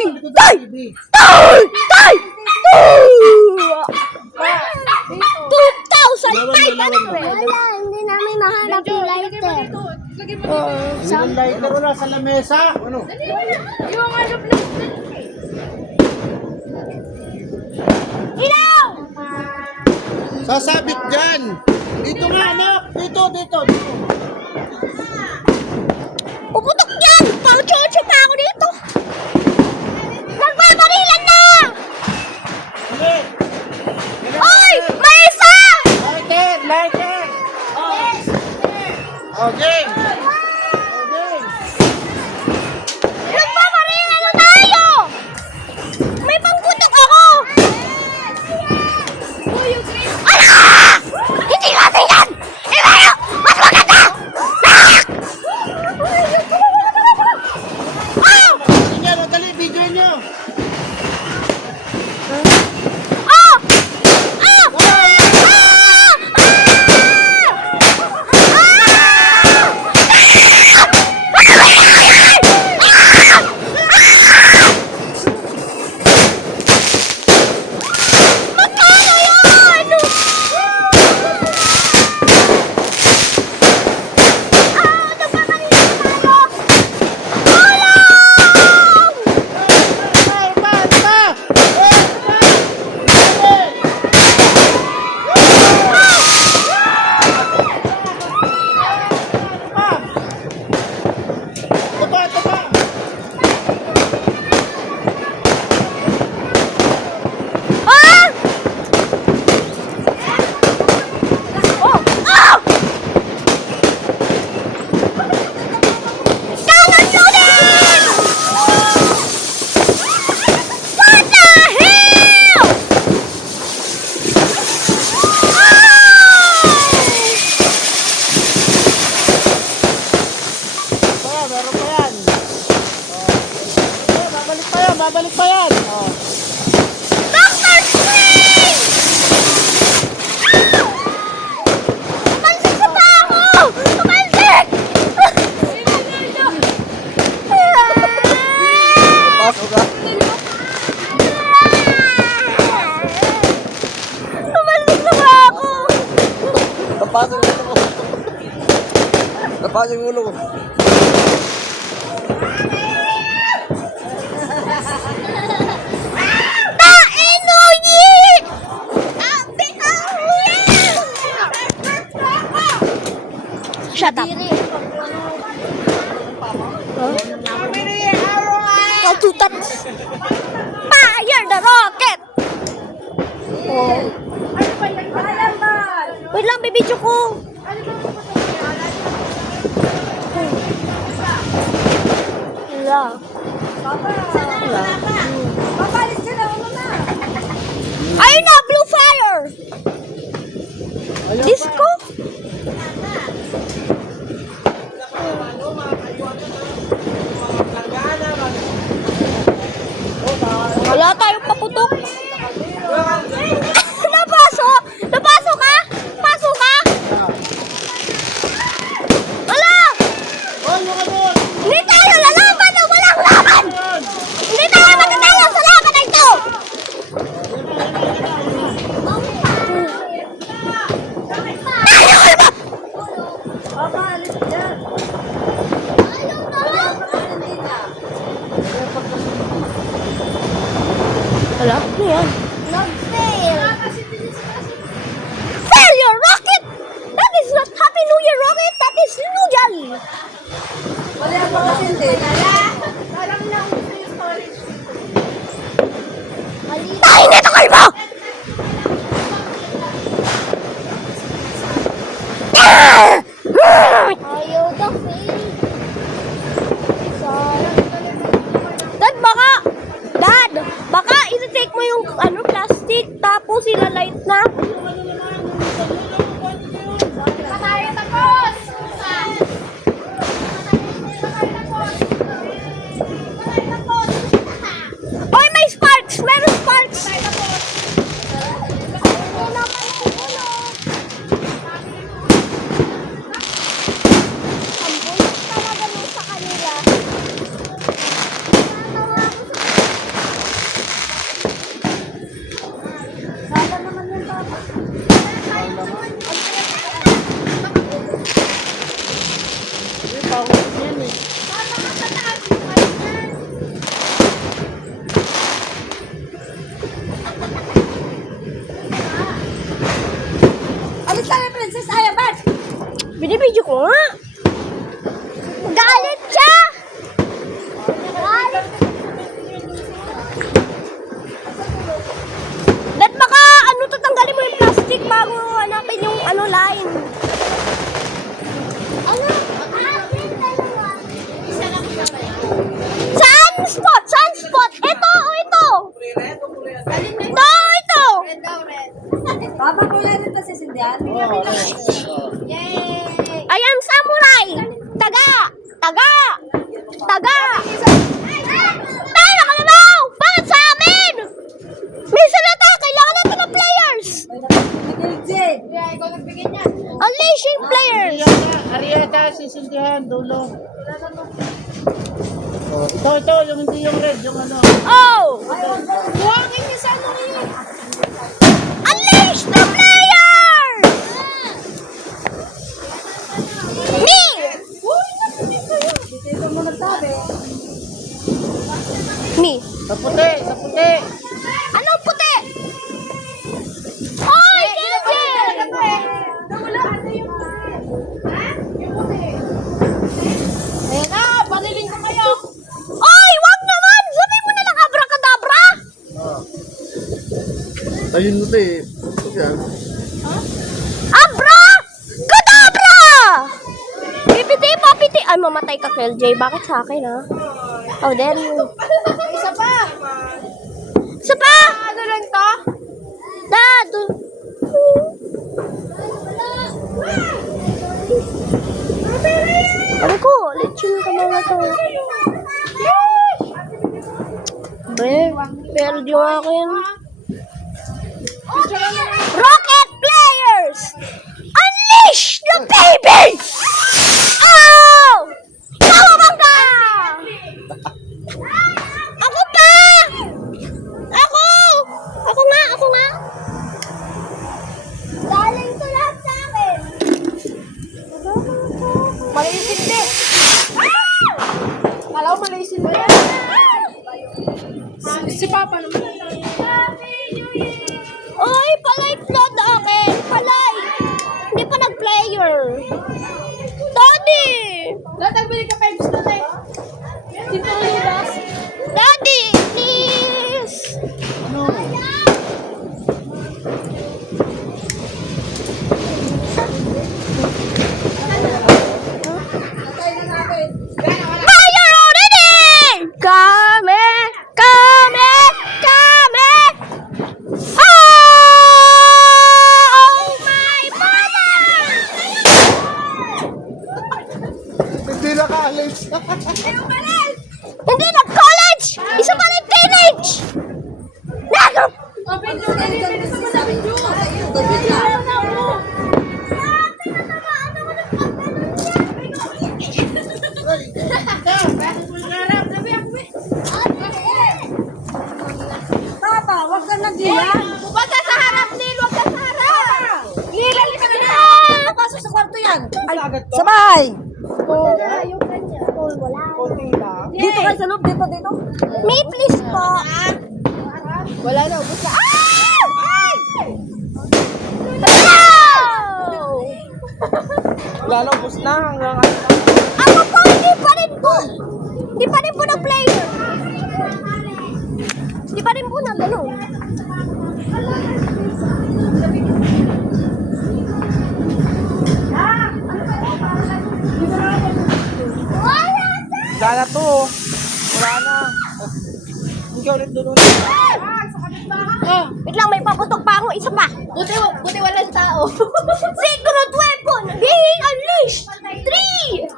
Tay! Tay! Tay! Tay! 2,500! Wala, hindi namin mahanap yung lighter. Yung lighter wala sa lamesa. Ano? Ilaw! Sasabit dyan. Dito nga, anak. Dito. Puputok yan! Pang-chocho pa ako dito! Nagbabarilan na! Oy! May isa! Lighter. Okay. Nagbabarilan na tayo! May pangputok ako! Ala! Hindi natin yan! Ibayo! Mas maganda! Yan, dali, video nyo. Ah! Ah! Meron pa yan. Babalik pa yan. Dr. Strange! Tumalsik sa pa ako! Tumalsik! Pasok ka. Tumalsik sa pa ako! Napasok yung ulo ko. Napasok yung ulo ko. Shut up. Katutat. Fire the rocket! Oh. Wait lang, bibidyo ko. Wala. Ayun na, blue fire! Disco? Wala tayong paputok. Napasok? Napasok ka? Pasok ka? Wala! Hindi tayo lalaban na walang laban! Hindi tayo matatalo sa laban na ito! Wala? Ano yan? Nag-fail. Failure rocket! That is not Happy New Year rocket! That is noodle! Tayo nito kalbo! Ayaw ka, fail. Dad, baka iti-take mo yung plastic. Bet baka ano tatanggalin mo yung plastic bago hanapin yung ano line. Ano? Green dalawa. Isa lang naman. Saan spot? Saan spot? Ito o ito? Ito o ito? Red daw, red. Baba ko yan ito sa sindihan. Yay! I am samurai! Taga! Taga! Taga! Tayo na kalabaw! Bakit sa amin? Minsan na tayo, kailangan natin ng players! Yeah, ikaw nagbigay niyan. Unleashing players! Arieta, sisindihan, dulo. Oh, ito, yung hindi yung red, yung ano. Oh! Buwangin niyo sa ano yun. Unleash the players! Me! Dito mo nagtabi. Me. Sa puti, sa puti. Anong puti? Oy, Gilgil! Nawala ano yung ha? Yung puti. Ayan na, paniling ko kayo. Oy, wag naman! Sabihin mo na lang abracadabra! Ayun mo te. Yan. Abra! Kadabra! Pipiti, papiti. Ay, mamatay ka, KLJ. Bakit sa akin, ha? Oh, then. Isa pa. Isa pa! Ano lang to? Dad! Ano ko? Lechon ka mga to. Pero di mo akin. Rocket players! Unleash the baby! Oh! Kawabangga! Ako pa! Ako! Ako nga, ako nga. Galing to lahat sa akin. Malisin din. Kala ko malisin din. Si Papa naman. Oy, palike load akin. Palike. Hindi pa nag-player. Daddy! Lahat nagbili ka 5 na tayo. Dito ulitas. Daddy, please! Fire already! Kame! Kame! Kame! Oh my mama! Hindi nakaalis. Hindi nag-college! Isa pa rin teenage! Nago! Open yung nililis mo sa video. Papa, wag ka na diyan. Huwag ka sa harap, Neil. Huwag ka sa harap. Neil, halika na na. Pasok sa kwarto yan. Ay, sabay. Yung kanya. Wala. Dito kayo sa loob. Dito, dito. Me, please po. Wala na. Ubus na. No! Wala na, ubos na. Hanggang Ako po, hindi pa rin po. Hindi pa rin po nag-player. Hindi pa rin po na gano'n. wala na to. Wala na. Hindi ka ulit doon. Wait lang, may paputok pa ako. Isa pa. Buti walang tao. Secret weapon being unleashed. 3!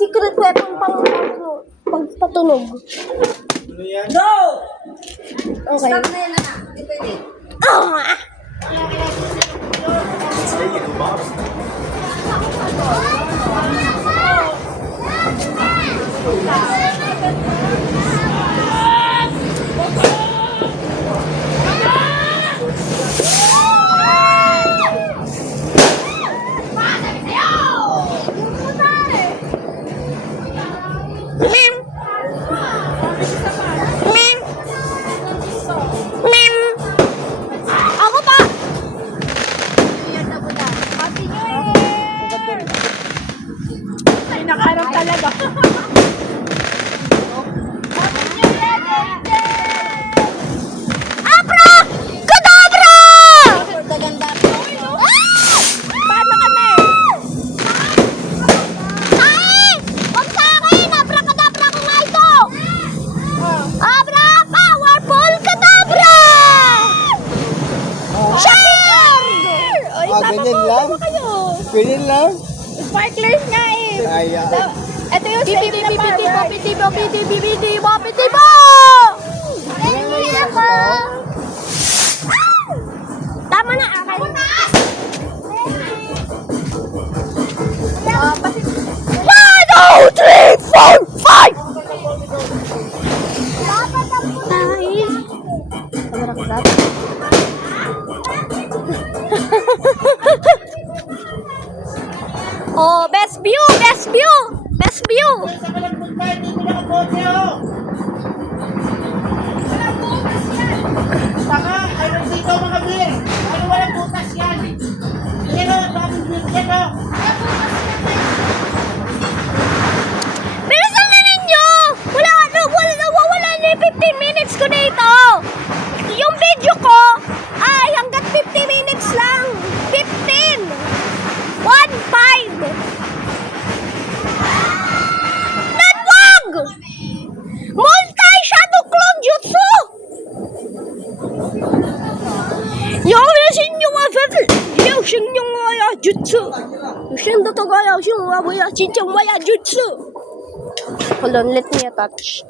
Secret weapon pang pagpatunog. Ano yan? No! Okay. Stop na yan na. Dito, dito. Ah! Mim! Mim! Mim! Ako pa! Ay, nakaharap talaga. Ganyan lang. Sparklers nga eh. Kaya. Ito yung safety na para. Tama na, akin. One, two, three, four, five! Ay. Oh, best view, best view, best view. Sa malambot tayo, dito na kotse oh. Taka, ayun dito mga beer. Ano walang butas yan? Pero, bakit dito? Bilisan na ninyo! Wala na yung 15 minutes ko dito. Yung video ko ay hanggat 50 minutes lang. 15. 1-5. Nanwag! Multi-shadow clone jutsu! Hold on, let me attach.